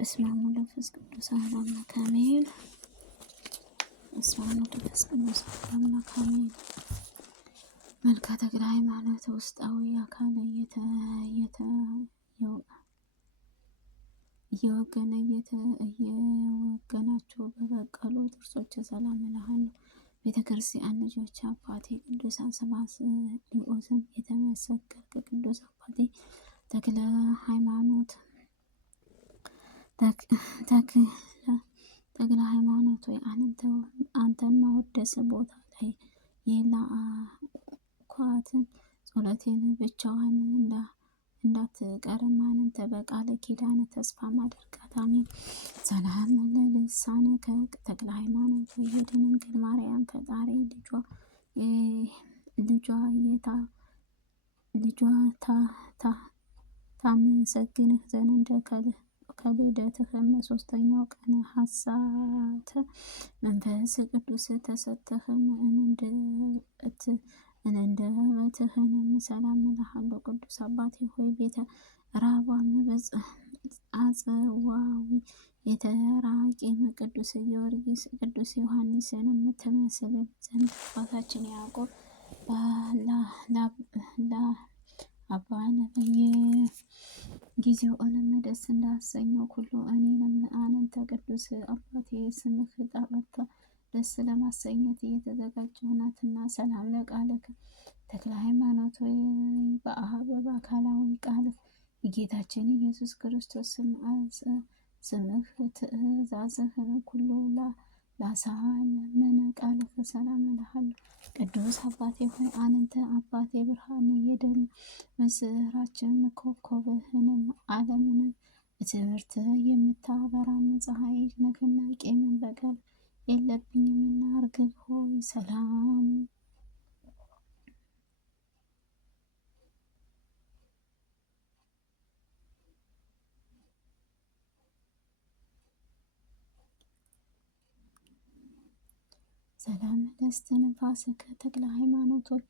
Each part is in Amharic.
በስመ አብ ወመንፈስ ቅዱስ አሐዱ አምላክ አሜን። በስመ አብ ወመንፈስ ቅዱስ አሐዱ አምላክ አሜን። መልክዓ ተክለ ሃይማኖት ውስጣዊ አካል እየወገናቸው በበቀሉ ጥርሶች ሰላም እልሃለሁ። ቤተ ክርስቲያን ልጆች አባቴ ቅዱስ አስባስልዮስም የተመሰገንክ ቅዱስ አባቴ ተክለ ሃይማኖት ወይ አንተን ማወደስ ቦታ ላይ የላኳትን ጸሎቴን ብቻዋን እንዳትቀርም አንተ በቃለ ኪዳን ተስፋ ማድረጋት አሜን። ሰላም ለልሳነከ ተክለ ሃይማኖት የድንግል ማርያም ፈጣሪ ልጇ ታመሰግንህ ዘንድ ከልደትህም ሶስተኛው ቀን ሐሳተ መንፈስ ቅዱስ ተሰጠህም እንንደበትህንም ሰላም እልሃለሁ። ቅዱስ አባቴ ሆይ ቤተ ራቧም አጽዋዊ የተራቂም ቅዱስ ጊዮርጊስ ቅዱስ ዮሐንስን የምትመስል ዘንድ አባታችን ያዕቆብ አባነ በየጊዜው ደስ እንዳሰኘው ሁሉ እኔንም አንተ ቅዱስ አባቴ ስምህ ጠርታ ደስ ለማሰኘት እየተዘጋጀሁ ናትና። ሰላም ለቃልከ ተክለ ሃይማኖት ወይ በአብ በአካላዊ ቃልህ የጌታችን ኢየሱስ ክርስቶስ ስምህ ትእዛዝህን ሁሉ ላሳመነ ቃልህ ሰላም እልሃለሁ። ቅዱስ አባቴ ሆይ አንተ አባቴ ብርሃን የድል ምስራችን ኮከብህንም ዓለምንም በትምህርት የምታበራም ፀሐይ ነህና ቂምን በቀል የለብኝምና። እርግብ ሆይ ሰላም ለእስትንፋስከ ተክለ ሃይማኖት ሆይ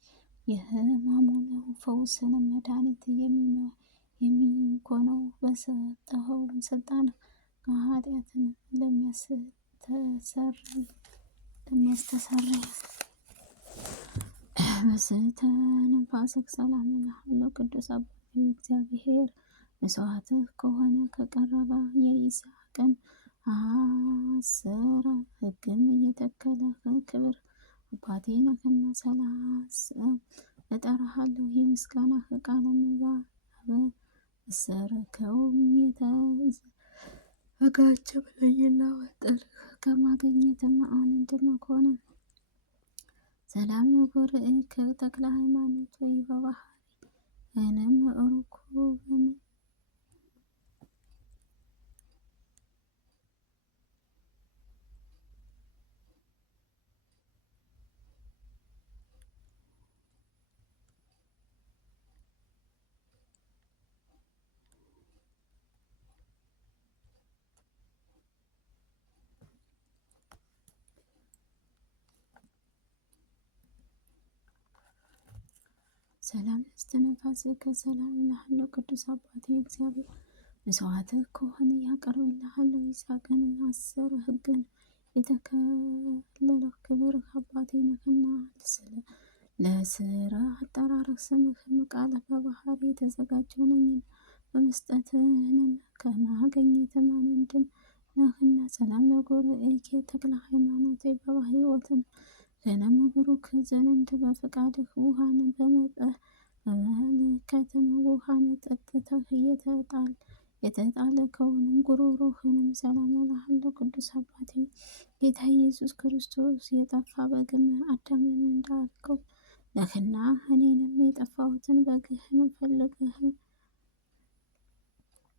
የሕማሙን ፈውስን መድኃኒት የሚኮነው በሰጠኸው ስልጣን ኃጢአትን ለሚያስተሰርይ በእስትንፋስህ ሰላም እልሃለሁ። ቅዱስ አባቴ እግዚአብሔር መስዋዕትህ ከሆነ ከቀረበ የይስሐቅን አስረ ሕግም እየተከለ ክብር አባቴ ነህና ሰላስ እጠራሃለሁ። የምስጋናህ ቃልም በአበሰርከውም የተዘጋጀ በላይና ወጥልህ ከማግኘትም አንድም ከሆነ ሰላም ለጉርኤከ ተክለ ሃይማኖት ወይ በባህሪ እኔም ርኩብን ሰላም ለእስትንፋስከ ሰላም እልሃለሁ። ቅዱስ አባቴ እግዚአብሔር መስዋዕትህ ከሆነ ያቀርብልሃለሁ። ይስሐቅን አስረ ሕግን የተከለለህ ክብር አባቴ ነህና ለስራ አጠራርህ ስምህም ቃል በባህሪ የተዘጋጀው ነኝና በመስጠትህንም ከማገኘትም አንድም ነህና። ሰላም ለጉርኤከ ተክለ ሃይማኖት በሕይወትም ገነም ብሩክ ዘንድ በፈቃድህ ውሃን በመመልከትም ውሃን ጠጥተህ የተጣለከውንም ጉሮሮህንም ሰላም እልሃለሁ። ቅዱስ አባቴ ጌታ ኢየሱስ ክርስቶስ የጠፋ በግም አዳምን እንዳልከው ነህና እኔንም የጠፋሁትን በግህን ፈልገህ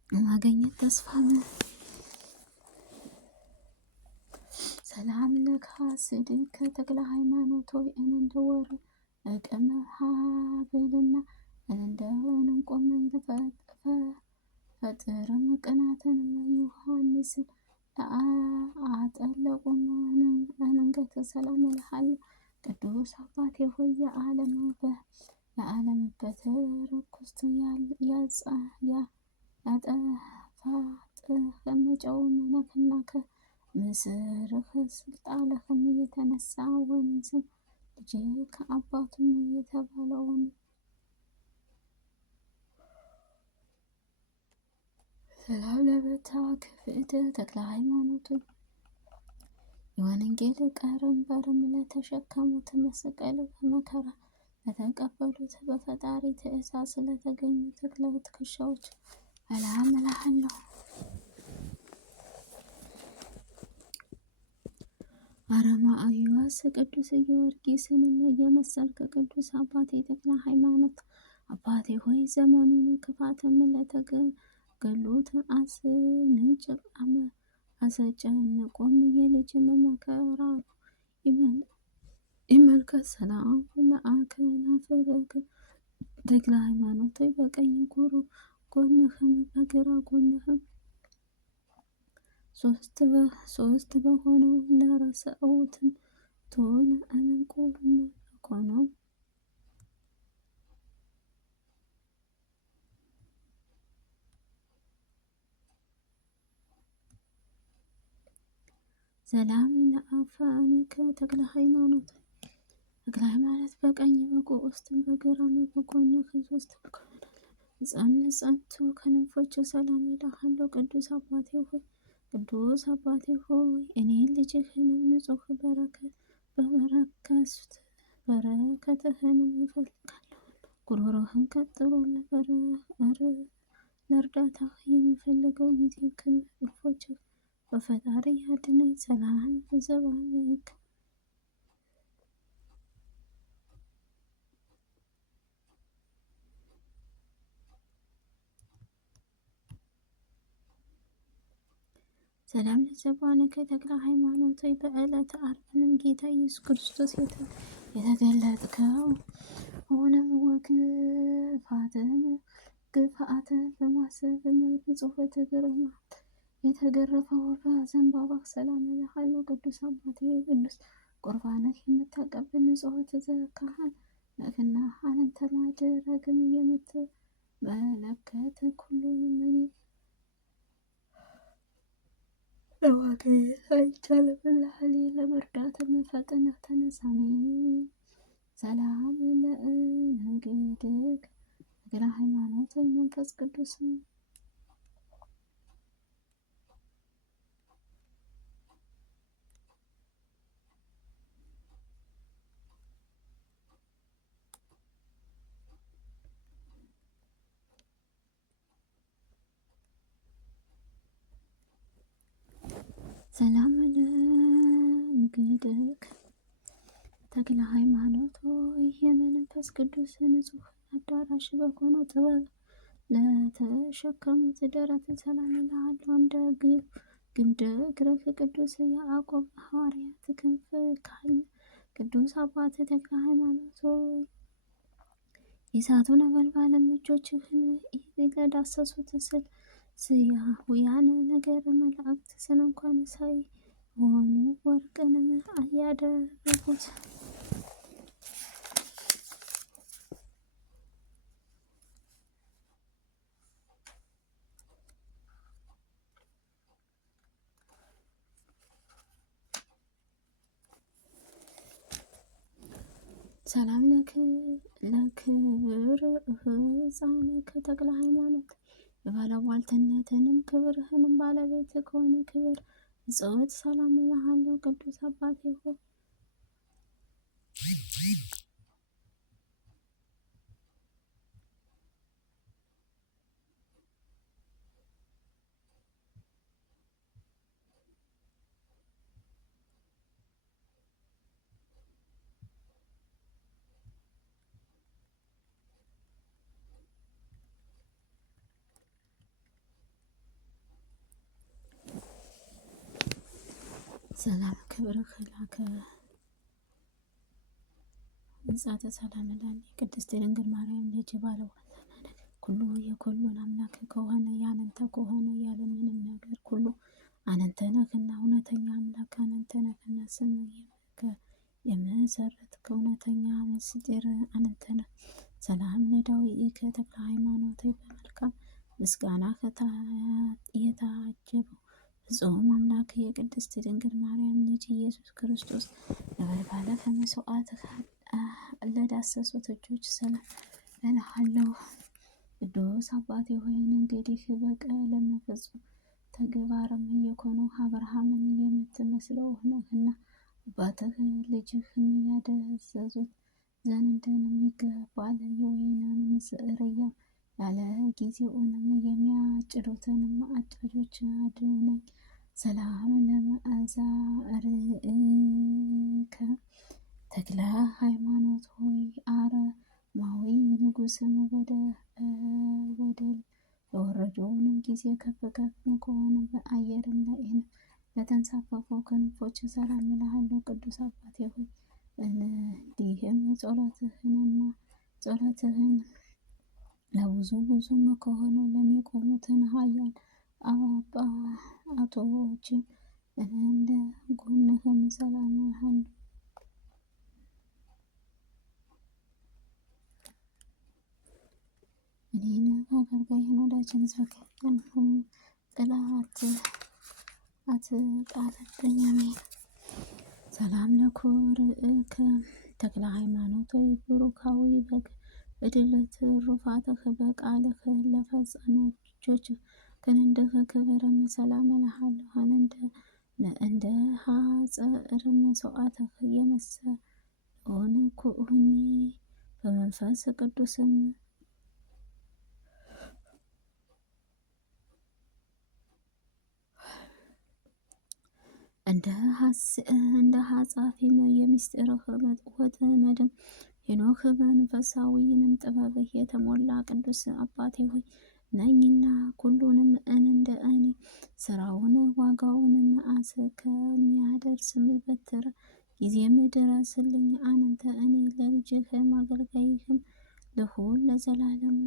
ማግኘት ተስፋ ነው። ሰላም ለካስድከ ተክለ ሃይማኖት ሆይ እንንደወር እቅም ሀብልና እንንቆም ፈጥርም ቅናትንም ዮሐንስን አጠለቁም አንንገተ ሰላም እልሃለሁ። ቅዱስ አባቴ ሆይ የዓለምበት ርኩስት ያጠፋጥህም ጨውም ነህና ከምስርህ ስልጣንህም የተነሳ ወንዝም ልጄ ከአባቱም የተባለውን ሰላም ለበታ ክፍእት ተክለ ሃይማኖት የወንጌል ቀንበርም ለተሸከሙት መስቀል መከራ ለተቀበሉት በፈጣሪ ትእዛዝ ስለተገኙት ለትከሻዎች ሰላም እልሃለሁ። አረማእዮስ ቅዱስ ጊዮርጊስንም የመሰልክ ቅዱስ አባቴ ተክለ ሃይማኖት አባቴ ሆይ ዘመኑን ክፋትም ለተገሉት አስጨንቆም የልጅም መከራ ይመልከት። ሰላም ለአክናፍርክ ተክለ ሃይማኖት በቀኝ ጎንህም በግራ ጎንህም ሶስት በሆነው ለረሰውትም ቶን እንቁም ኮነው ሰላም ለአፋንከ ተክለ ሃይማኖት በቀኝ በጎስትም በግራም በጎንህ ሶስት ጸንቶ ከንፎች ሰላም እልሃለሁ። ቅዱስ አባቴ ሆይ እኔ ልጅህንም ንጹሕ በረከትህንም እፈልጋለሁ። ጉሮሮህን ቀጥሎ ለእርዳታ የምፈልገው ጊዜ ክንፎች በፈጣሪ አድነኝ። ሰላም ዘባንክ ሰላም ለዘባንከ ተክለ ሃይማኖት በዕለተ ዓርብንም ጌታ ኢየሱስ ክርስቶስ የተገለጥከው ሆነም ግፋትን በማሰብ በጽሑፈት ግርማት የተገረፈው በዘንባባ ሰላም እልሃለሁ። ቅዱስ አባቴ ቅዱስ ቁርባንህ የምታቀብል ንጹሕት ካህን ነህና አንተ ማድረግም የምትመለከት ሁሉንም እኔ ለማግኘት አይቻልምልሃል። ለመርዳትም ፈጥነህ ተነስ። አሜን። ሰላም ለእንግድክ ተክለ ሃይማኖት መንፈስ ቅዱስ ሰላም ለእንግድክ ተክለ ሃይማኖት ሆይ የመንፈስ ቅዱስ ንጹሕ አዳራሽ በሆነው ጥበብ ለተሸከሙት ደረት ሰላም እልሃለሁ። እንደ ግምደ እግርህ ቅዱስ ያዕቆብ ሐዋርያት ክንፍ ካለ ቅዱስ አባት ተክለ ሃይማኖት ሆይ የእሳቱን ነበልባል እጆችህን ለዳሰሱት ስያውያን ነገር መላእክት ስነ እንኳን ሳይሆኑ ወርቅንም ያደረጉት ሰላም ለክብር ሕፃንከ ተክለ ሃይማኖት የባለሟልትነትንም ክብርህንም ባለቤት ከሆነ ክብር እጽውት ሰላም እልሃለሁ። ቅዱስ አባቴ ሆይ ሰላም ክብርህ ላከ ንጻተ ሰላም ላለ ቅድስት ድንግል ማርያም ልጅ ባለሟል ኩሉ የኩሉን አምላክ ከሆነ ያንተ ከሆነ ያለምንም ነገር ሁሉ አንተ ነህና እውነተኛ አምላክ አንተ ነህና ስም የመሰረት ከእውነተኛ ምስጢር አንተ ነህ። ሰላም ለዳዊት ተክለ ሃይማኖት በመልካም ምስጋና የታጀበው ፍጹም አምላክ የቅድስት ድንግል ማርያም ልጅ ኢየሱስ ክርስቶስ ነበልባለ ከመስዋዕት ለዳሰሱት እጆች ሰላም እልሃለሁ። ቅዱስ አባቴ ሆይ እንግዲህ በቀለም ፍጹም ተግባርም የኮነው አብርሃምን የምትመስለው ነህና አባትህ ልጅህን ያደዘዙት ዘንድንም ይገባል። የወይንም ዝርያም ያለ ጊዜውንም የሚያጭዱትንም አጫጆች አድነኝ። ሰላም ለመአዛርእከ ተክለ ሃይማኖት ሆይ አረማዊ ንጉሥም ወደ በወረደውንም ጊዜ ከፍ ከፍ ከሆነ በአየርም ላይ ለተንሳፈፉ ክንፎች ሰላም እልሃለሁ። ቅዱስ አባቴ ሆይ እንዲህም ጸሎትህን ብዙም ከሆነው ለሚቆሙትን ኃያል አባቶችም እንደ ጎንህም ሰላም እልሃለሁ። እኔን አገልጋይህን ወዳጅን ዘወትር ጥላ አትጣልብኝ። አሜን። ሰላም ለኩርእከ ተክለ ሃይማኖት ወይ ብሩካዊ በግ እድል ትሩፋትህ በቃልህ ለፈጸመ እጆችህ ክንድህ ክብርም ሰላም እልሃለሁ። እንደ ሐጸር መስዋዕትህ የመሰለውን ኩእኒ በመንፈስ ቅዱስም እንደ ሐጻፊም የሚስጥርህ ወጥመድም ሄኖክ በመንፈሳዊንም ጥበብህ የተሞላ ቅዱስ አባቴ ሆይ ነኝና ሁሉንም እንደ እኔ ስራውን ዋጋውንም እስከሚያደርስም በትር ጊዜም ድረስልኝ። አንተ እኔ ለልጅህም አገልጋይህም ልሁን ለዘላለሙ